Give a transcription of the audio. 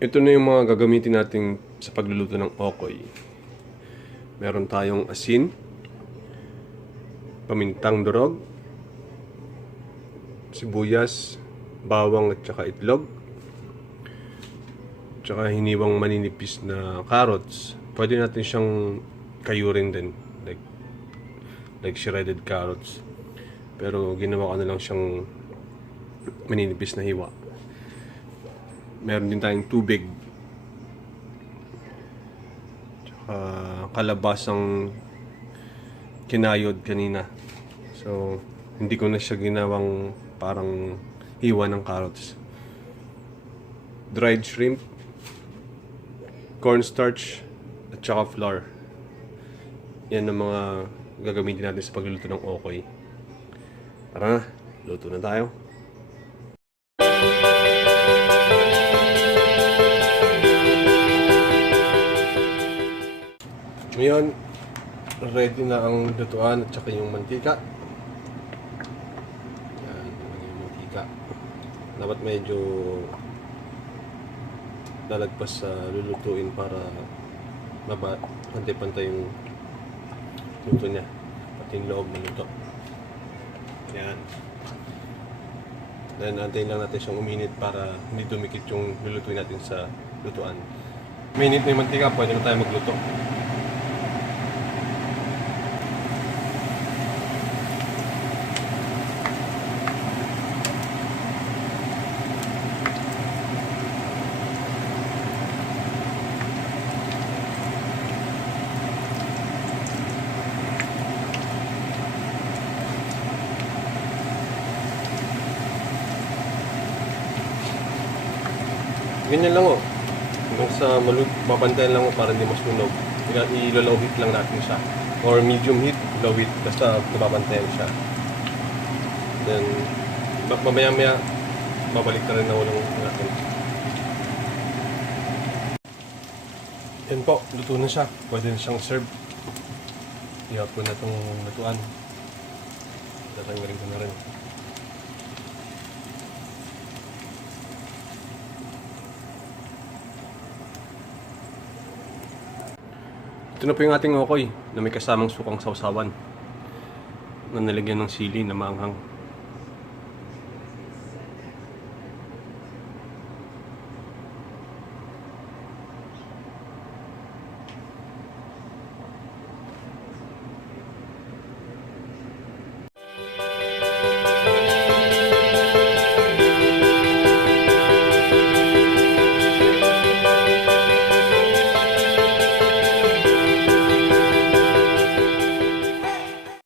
Ito na yung mga gagamitin natin sa pagluluto ng okoy. Meron tayong asin, pamintang durog, sibuyas, bawang at saka itlog, tsaka hiniwang maninipis na carrots. Pwede natin siyang kayurin din, like shredded carrots. Pero ginawa ko na lang siyang maninipis na hiwa. Meron din tayong tubig, tsaka kalabasang kinayod kanina. So hindi ko na siya ginawang parang hiwa ng carrots. Dried shrimp, cornstarch at saka flour. Yan ang mga gagamitin natin sa pagluluto ng okoy. Tara na, luto na tayo. Ngayon, ready na ang lutuan at saka yung mantika. Yan, yung mantika. Dapat medyo lalagpas sa lulutuin para pantay-pantay yung luto niya. Pati yung loob ng luto. Yan. Then, antayin lang natin siyang uminit para hindi dumikit yung lulutuin natin sa lutuan. Minute na yung mantika, pwede na tayo magluto. Ganyan lang hanggang sa mabantayan lang para hindi masunog. I-low heat lang natin siya. Or medium heat, low heat. Basta nababantayan siya. Then, mamaya-maya, babalik na rin na ulang natin. Yan po, luto na siya. Pwede na siyang serve. I-out ko na itong lutuan. Tatanggalin ko na rin. Ito na po yung ating okoy na may kasamang sukang sawsawan na nalagyan ng sili na maanghang.